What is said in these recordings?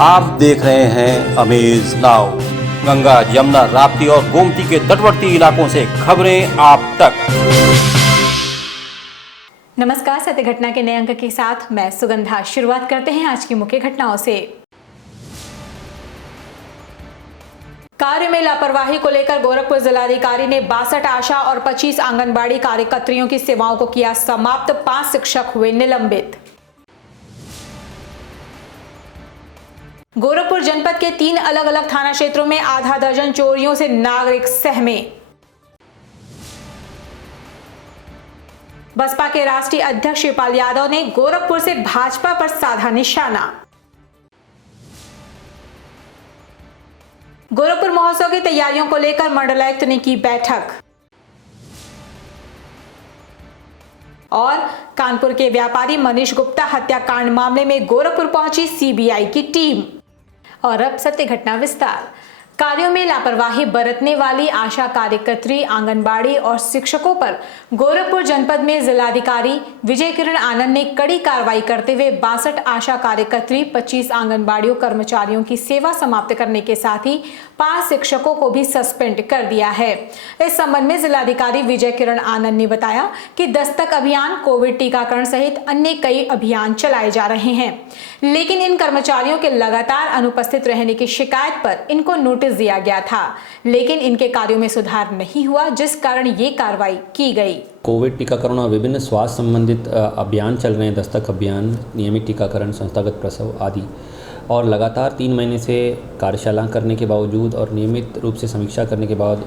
आप देख रहे हैं अमेज नाउ। गंगा, यमुना, राप्ती और गोमती के तटवर्ती इलाकों से खबरें आप तक। नमस्कार, सत्य घटना के नए अंक के साथ मैं सुगंधा। शुरुआत करते हैं आज की मुख्य घटनाओं से। कार्य में लापरवाही को लेकर गोरखपुर जिलाधिकारी ने 62 आशा और 25 आंगनबाड़ी कार्यकर्त्रियों की सेवाओं को किया समाप्त। 5 शिक्षक हुए निलंबित। गोरखपुर जनपद के 3 अलग अलग थाना क्षेत्रों में आधा दर्जन चोरियों से नागरिक सहमे। बसपा के राष्ट्रीय अध्यक्ष शिवपाल यादव ने गोरखपुर से भाजपा पर साधा निशाना। गोरखपुर महोत्सव की तैयारियों को लेकर मंडलायुक्त ने की बैठक। और कानपुर के व्यापारी मनीष गुप्ता हत्याकांड मामले में गोरखपुर पहुंची सीबीआई की टीम। और अब सत्य घटना विस्तार। कार्यों में लापरवाही बरतने वाली आशा कार्यकर्त्री, आंगनबाड़ी और शिक्षकों पर गोरखपुर जनपद में जिलाधिकारी विजय किरण आनंद ने कड़ी कार्रवाई करते हुए 62 आशा कार्यकर्त्री, 25 आंगनबाड़ियों कर्मचारियों की सेवा समाप्त करने के साथ ही 5 शिक्षकों को भी सस्पेंड कर दिया है। इस संबंध में जिलाधिकारी विजय किरण आनंद ने बताया कि दस्तक अभियान, कोविड टीकाकरण सहित अन्य कई अभियान चलाए जा रहे हैं, लेकिन इन कर्मचारियों के लगातार अनुपस्थित रहने की शिकायत पर इनको नोटिस दिया गया था, लेकिन इनके कार्यों में सुधार नहीं हुआ, जिस कारण ये कार्रवाई की गई। कोविड टीकाकरण और विभिन्न स्वास्थ्य संबंधित अभियान चल रहे हैं, दस्तक अभियान, नियमित टीकाकरण, संस्थागत प्रसव आदि, और लगातार 3 महीने से कार्यशाला करने के बावजूद और नियमित रूप से समीक्षा करने के बाद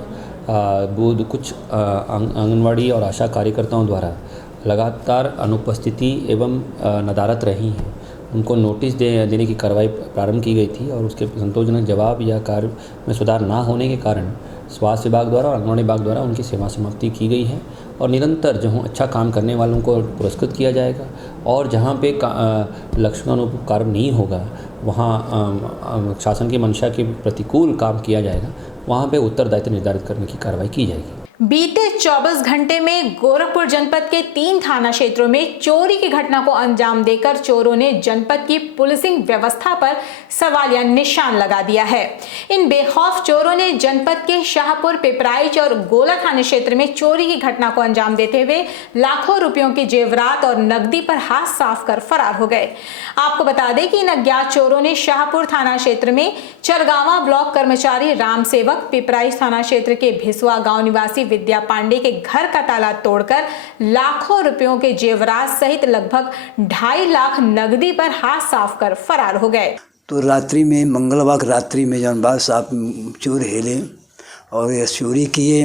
कुछ आंगनवाड़ी और आशा कार्यकर्ताओं द्वारा लगातार अनुपस्थिति एवं नदारत रही हैं। उनको नोटिस देने की कार्रवाई प्रारंभ की गई थी और उसके संतोषजनक जवाब या कार्य में सुधार ना होने के कारण स्वास्थ्य विभाग द्वारा और आंगनबाड़ी विभाग द्वारा उनकी सेवा समाप्ति की गई है। और निरंतर जो अच्छा काम करने वालों को पुरस्कृत किया जाएगा और जहाँ पे लक्ष्यानुरूप कार्य नहीं होगा, वहाँ शासन की मंशा के प्रतिकूल काम किया जाएगा, वहाँ पे उत्तरदायित्व निर्धारित करने की कार्रवाई की जाएगी। बीते 24 घंटे में गोरखपुर जनपद के 3 थाना क्षेत्रों में चोरी की घटना को अंजाम देकर चोरों ने जनपद की पुलिसिंग व्यवस्था पर सवालिया निशान लगा दिया है। इन बेखौफ चोरों ने जनपद के शाहपुर, पिपराइच और गोला थाना क्षेत्र में चोरी की घटना को अंजाम देते हुए लाखों रुपयों के जेवरात और नकदी पर हाथ साफ कर फरार हो गए। आपको बता दें कि इन अज्ञात चोरों ने शाहपुर थाना क्षेत्र में चरगावा ब्लॉक कर्मचारी राम सेवक, पिपराइच थाना क्षेत्र के भिसवा गांव निवासी विद्या पांडे के घर का ताला तोड़कर लाखों रुपयों के जेवरात सहित लगभग 2.5 लाख नकदी पर हाथ साफ कर फरार हो गए। तो रात्रि में, मंगलवार रात्रि में जानबाज साहब चोर हेले और ये चोरी किए।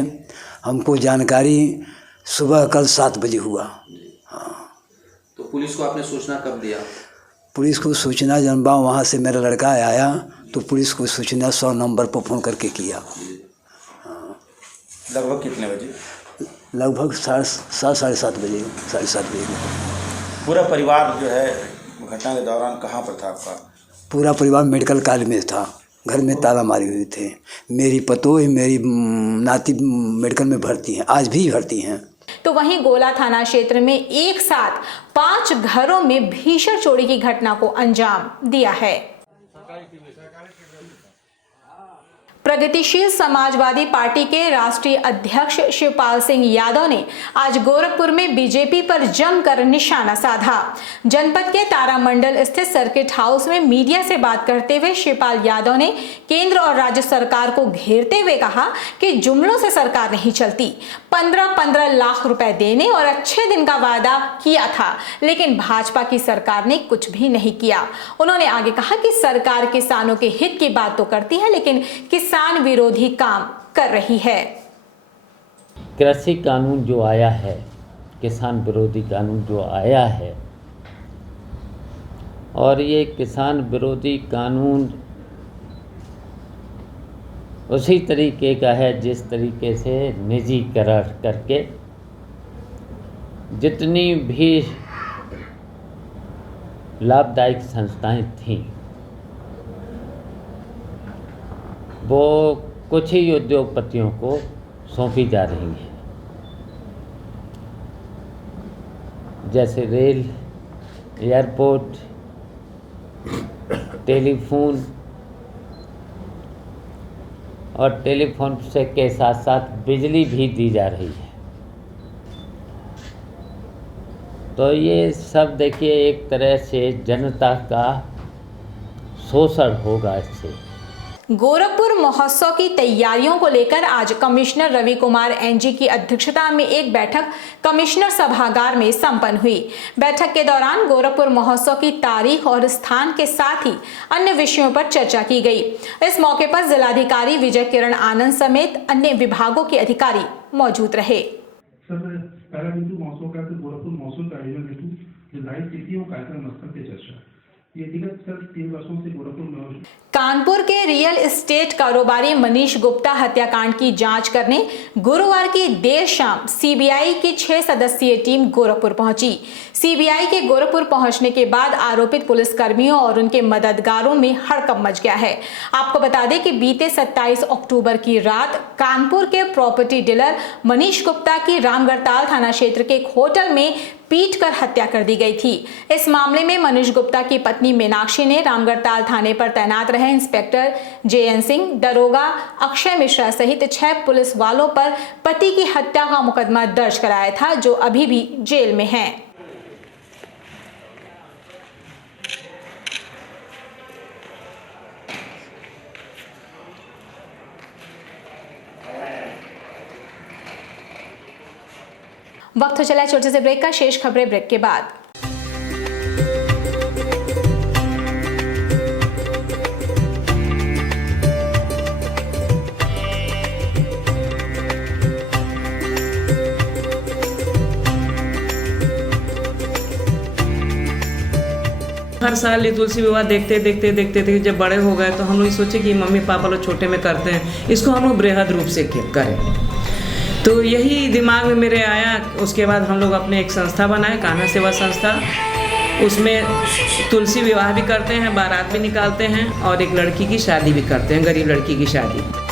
हमको जानकारी सुबह कल 7 बजे हुआ। हाँ, तो पुलिस को आपने सूचना कब दिया? पुलिस को सूचना जानबा वहाँ से मेरा लड़का आया तो पुलिस को सूचना 100 नंबर पर फ़ोन करके किया। लगभग कितने बजे? लगभग 7:30 बजे, 7:30 बजे। पूरा परिवार जो है घटना के दौरान कहाँ पर था आपका? पूरा परिवार मेडिकल कॉलेज में था, घर में ताला मारी हुई थे। मेरी पतोह, मेरी नाती मेडिकल में भर्ती हैं, आज भी भर्ती हैं। तो वहीं गोला थाना क्षेत्र में एक साथ 5 घरों में भीषण चोरी की घटना को अंजाम दिया है। प्रगतिशील समाजवादी पार्टी के राष्ट्रीय अध्यक्ष शिवपाल सिंह यादव ने आज गोरखपुर में बीजेपी पर जमकर निशाना साधा। जनपद के तारामंडल स्थित सर्किट हाउस में मीडिया से बात करते हुए शिवपाल यादव ने केंद्र और राज्य सरकार को घेरते हुए कहा कि जुमलों से सरकार नहीं चलती। 15-15 लाख रुपए देने और अच्छे दिन का वादा किया था, लेकिन भाजपा की सरकार ने कुछ भी नहीं किया। उन्होंने आगे कहा कि सरकार किसानों के हित की बात तो करती है, लेकिन किसान विरोधी काम कर रही है। कृषि कानून जो आया है, किसान विरोधी कानून जो आया है, और ये किसान विरोधी कानून उसी तरीके का है जिस तरीके से निजीकरण करके जितनी भी लाभदायक संस्थाएं थीं वो कुछ ही उद्योगपतियों को सौंपी जा रही हैं, जैसे रेल, एयरपोर्ट, टेलीफोन और टेलीफोन से के साथ साथ बिजली भी दी जा रही है। तो ये सब देखिए एक तरह से जनता का शोषण होगा इससे। गोरखपुर महोत्सव की तैयारियों को लेकर आज कमिश्नर रवि कुमार एनजी की अध्यक्षता में एक बैठक कमिश्नर सभागार में संपन्न हुई। बैठक के दौरान गोरखपुर महोत्सव की तारीख और स्थान के साथ ही अन्य विषयों पर चर्चा की गई। इस मौके पर जिलाधिकारी विजय किरण आनंद समेत अन्य विभागों के अधिकारी मौजूद रहे। पैराबिंदु महोत्सव का गोरखपुर महोत्सव का आयोजन हेतु निर्धारित तिथियों कार्यक्रम स्थल की चर्चा। ये विगत 3 वर्षों से गोरखपुर में कानपुर के रियल एस्टेट कारोबारी मनीष गुप्ता हत्याकांड की जांच करने गुरुवार की देर शाम सीबीआई की 6 सदस्यीय टीम गोरखपुर पहुंची। सीबीआई के गोरखपुर पहुंचने के बाद आरोपित पुलिसकर्मियों और उनके मददगारों में हड़कंप मच गया है। आपको बता दें कि बीते 27 अक्टूबर की रात कानपुर के प्रॉपर्टी डीलर मनीष गुप्ता की रामगढ़ताल थाना क्षेत्र के एक होटल में पीटकर हत्या कर दी गई थी। इस मामले में मनीष गुप्ता की पत्नी मीनाक्षी ने रामगढ़ताल थाने पर तैनात रहे इंस्पेक्टर जेएन सिंह, दरोगा अक्षय मिश्रा सहित 6 पुलिस वालों पर पति की हत्या का मुकदमा दर्ज कराया था, जो अभी भी जेल में हैं। वक्त हो चला है छोटे से ब्रेक का। शेष खबरें ब्रेक के बाद। हर साल ये तुलसी विवाह देखते जब बड़े हो गए तो हम लोग सोचे कि मम्मी पापा लोग छोटे में करते हैं, इसको हम लोग बृहद रूप से करें। तो यही दिमाग में मेरे आया। उसके बाद हम लोग अपने एक संस्था बनाए, कान्हा सेवा संस्था। उसमें तुलसी विवाह भी करते हैं, बारात भी निकालते हैं और एक लड़की की शादी भी करते हैं, गरीब लड़की की शादी।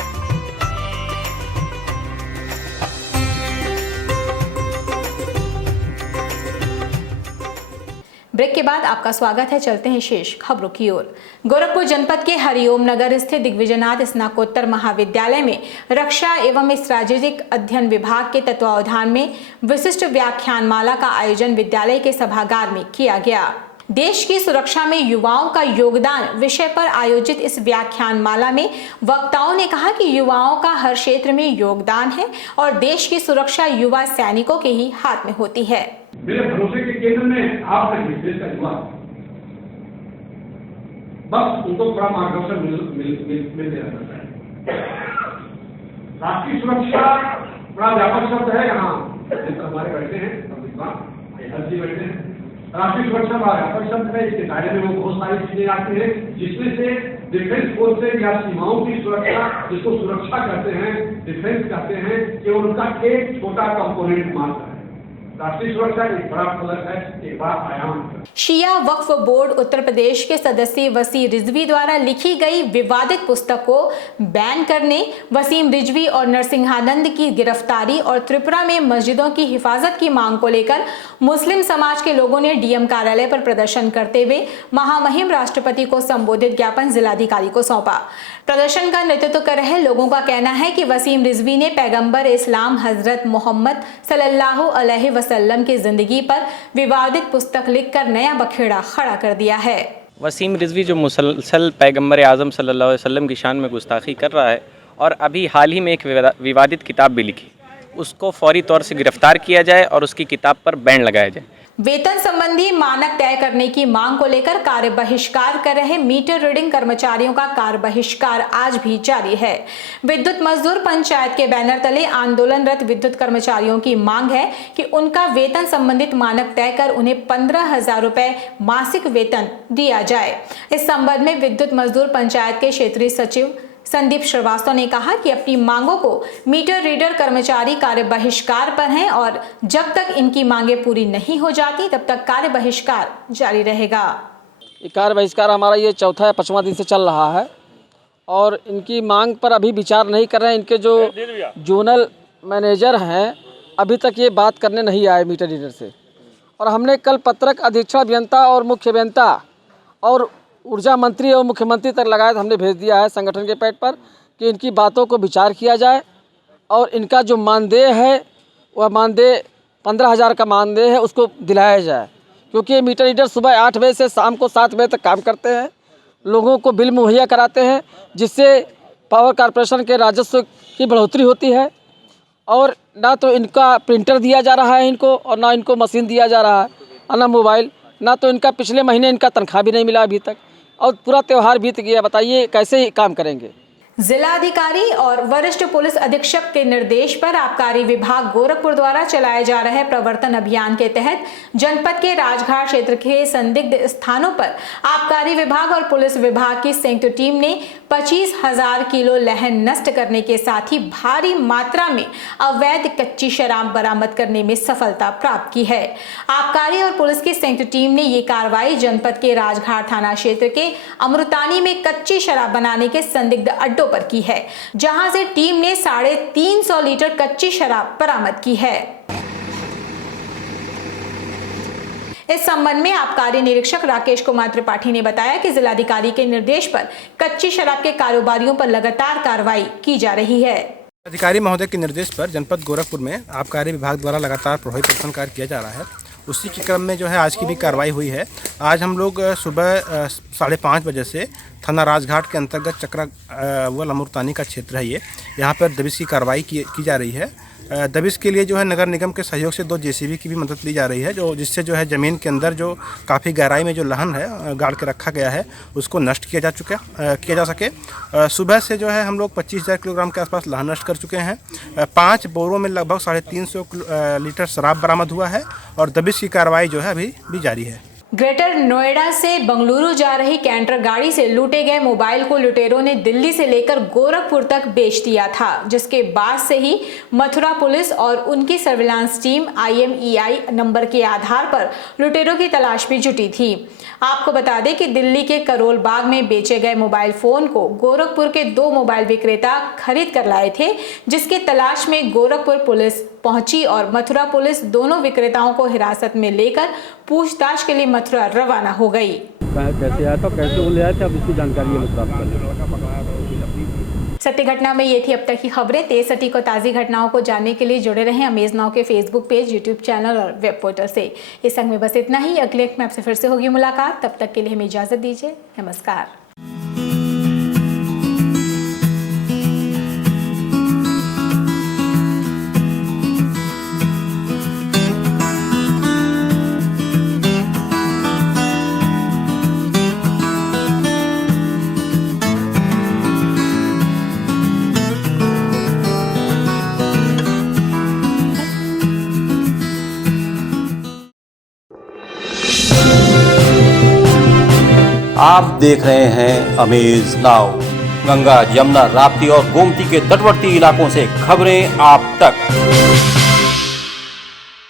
ब्रेक के बाद आपका स्वागत है। चलते हैं शेष खबरों की ओर। गोरखपुर जनपद के हरिओम नगर स्थित दिग्विजयनाथ स्नातकोत्तर महाविद्यालय में रक्षा एवं स्ट्रैटेजिक अध्ययन विभाग के तत्वावधान में विशिष्ट व्याख्यानमाला का आयोजन विद्यालय के सभागार में किया गया। देश की सुरक्षा में युवाओं का योगदान विषय पर आयोजित इस व्याख्यानमाला में वक्ताओं ने कहा कि युवाओं का हर क्षेत्र में योगदान है और देश की सुरक्षा युवा सैनिकों के ही हाथ में होती है। मेरे भरोसे के केंद्र में आप तक देश का युवा, बस उनको थोड़ा मार्गदर्शन मिलते रहता है। राष्ट्रीय सुरक्षा बड़ा व्यापक शब्द है। यहाँ हमारे बैठे हैं हर जी बैठे हैं। राष्ट्रीय सुरक्षा बड़ा व्यापक शब्द है। इसके दायरे में वो बहुत सारी चीजें आती है, जिसमें से डिफेंस फोर्सेज या सीमाओं की सुरक्षा, जिसको सुरक्षा कहते हैं, डिफेंस कहते हैं, केवल उनका एक छोटा कंपोनेंट मात्र है। राष्ट्रीय सुरक्षा एक बड़ा फलक है, एक बड़ा आयाम है। शिया वक्फ बोर्ड उत्तर प्रदेश के सदस्य वसीम रिजवी द्वारा लिखी गई विवादित पुस्तक को बैन करने, वसीम रिजवी और नरसिंहानंद की गिरफ्तारी और त्रिपुरा में मस्जिदों की हिफाजत की मांग को लेकर मुस्लिम समाज के लोगों ने डीएम कार्यालय पर प्रदर्शन करते हुए महामहिम राष्ट्रपति को संबोधित ज्ञापन जिलाधिकारी को सौंपा। प्रदर्शन का नेतृत्व कर रहे लोगों का कहना है कि वसीम रिजवी ने पैगंबर इस्लाम हजरत मोहम्मद सल्लल्लाहु अलैहि वसल्लम की जिंदगी पर विवादित पुस्तक लिखकर नया बखेड़ा खड़ा कर दिया है। वसीम रिजवी जो मुसलसल पैगंबर आज़म सल्लल्लाहु अलैहि वसल्लम की शान में गुस्ताखी कर रहा है और अभी हाल ही में एक विवादित किताब भी लिखी, उसको फौरी तौर से गिरफ्तार किया जाए और उसकी किताब पर बैन लगाया जाए। वेतन संबंधी मानक तय करने की मांग को लेकर कार्य बहिष्कार कर रहे मीटर रीडिंग कर्मचारियों का कार्य बहिष्कार आज भी जारी है। विद्युत मजदूर पंचायत के बैनर तले आंदोलनरत विद्युत कर्मचारियों की मांग है कि उनका वेतन संबंधित मानक तय कर उन्हें 15,000 रुपए मासिक वेतन दिया जाए। इस संबंध में विद्युत मजदूर पंचायत के क्षेत्रीय सचिव संदीप श्रीवास्तव ने कहा कि अपनी मांगों को मीटर रीडर कर्मचारी कार्य बहिष्कार पर हैं और जब तक इनकी मांगें पूरी नहीं हो जाती तब तक कार्य बहिष्कार जारी रहेगा। ये कार्य बहिष्कार हमारा ये चौथा या 5वां दिन से चल रहा है और इनकी मांग पर अभी विचार नहीं कर रहे हैं। इनके जो जोनल मैनेजर हैं अभी तक ये बात करने नहीं आए मीटर रीडर से, और हमने कल पत्रक अधीक्षण अभियंता और मुख्य अभियंता और ऊर्जा मंत्री और मुख्यमंत्री तक लगातार हमने भेज दिया है संगठन के पैड पर कि इनकी बातों को विचार किया जाए और इनका जो मानदेय है वह मानदेय 15,000 का मानदेय है उसको दिलाया जाए, क्योंकि ये मीटर रीडर सुबह 8 बजे से शाम को 7 बजे तक काम करते हैं, लोगों को बिल मुहैया कराते हैं, जिससे पावर कॉरपोरेशन के राजस्व की बढ़ोतरी होती है। और ना तो इनका प्रिंटर दिया जा रहा है इनको, और ना इनको मशीन दिया जा रहा है, और ना मोबाइल, ना तो इनका पिछले महीने इनका तनख्वाह भी नहीं मिला अभी तक, और पूरा त्यौहार बीत गया। बताइए कैसे ही काम करेंगे। जिलाधिकारी और वरिष्ठ पुलिस अधीक्षक के निर्देश पर आबकारी विभाग गोरखपुर द्वारा चलाए जा रहे प्रवर्तन अभियान के तहत जनपद के राजघाट क्षेत्र के संदिग्ध स्थानों पर आबकारी विभाग और पुलिस विभाग की संयुक्त टीम ने 25,000 किलो लहन नष्ट करने के साथ ही भारी मात्रा में अवैध कच्ची शराब बरामद करने में सफलता प्राप्त की है। आबकारी और पुलिस की संयुक्त टीम ने ये कार्रवाई जनपद के राजघाट थाना क्षेत्र के अमृतानी में कच्ची शराब बनाने के संदिग्ध अड्डों पर की है, जहां से टीम ने 350 लीटर कच्ची शराब बरामद की है। इस संबंध में आबकारी निरीक्षक राकेश कुमार त्रिपाठी ने बताया कि जिलाधिकारी के निर्देश पर कच्ची शराब के कारोबारियों पर लगातार कार्रवाई की जा रही है। अधिकारी महोदय के निर्देश पर जनपद गोरखपुर में आबकारी विभाग द्वारा लगातार प्रभावी प्रवर्तन कार्य किया जा रहा है। उसी के क्रम में जो है आज की भी कार्रवाई हुई है। आज हम लोग सुबह 5:30 बजे से थाना राजघाट के अंतर्गत चक्रा अमृतानी का क्षेत्र है ये, यहाँ पर दबिश की कार्रवाई की जा रही है। दबिश के लिए जो है नगर निगम के सहयोग से 2 JCB की भी मदद ली जा रही है, जिससे जो है ज़मीन के अंदर जो काफ़ी गहराई में जो लहन है गाड़ के रखा गया है उसको नष्ट किया जा सके। सुबह से जो है हम लोग 25,000 किलोग्राम के आसपास लहन नष्ट कर चुके हैं। 5 बोरों में लगभग 350 लीटर शराब बरामद हुआ है और दबिश की कार्रवाई जो है अभी भी जारी है। ग्रेटर नोएडा से बंगलुरु जा रही कैंटर गाड़ी से लूटे गए मोबाइल को लुटेरों ने दिल्ली से लेकर गोरखपुर तक बेच दिया था, जिसके बाद से ही मथुरा पुलिस और उनकी सर्विलांस टीम IMEI नंबर के आधार पर लुटेरों की तलाश में जुटी थी। आपको बता दें कि दिल्ली के करोल बाग में बेचे गए मोबाइल फोन को गोरखपुर के 2 मोबाइल विक्रेता खरीद कर लाए थे, जिसके तलाश में गोरखपुर पुलिस पहुंची और मथुरा पुलिस दोनों विक्रेताओं को हिरासत में लेकर पूछताछ के लिए मथुरा रवाना हो गई। कैसे आया था, कैसे वो ले आए थे, अब इसकी जानकारी है प्राप्त। सत्य घटना में ये थी अब तक की खबरें। तेज सटीक और ताज़ी घटनाओं को जानने के लिए जुड़े रहें अमेज नाउ के फेसबुक पेज, यूट्यूब चैनल और वेब पोर्टल से। इस संग में बस इतना ही। अगले एक में आपसे फिर से होगी मुलाकात, तब तक के लिए हमें इजाजत दीजिए। नमस्कार। आप देख रहे हैं अमेज नाउ। गंगा, यमुना, राप्ती और गोमती के तटवर्ती इलाकों से खबरें आप तक।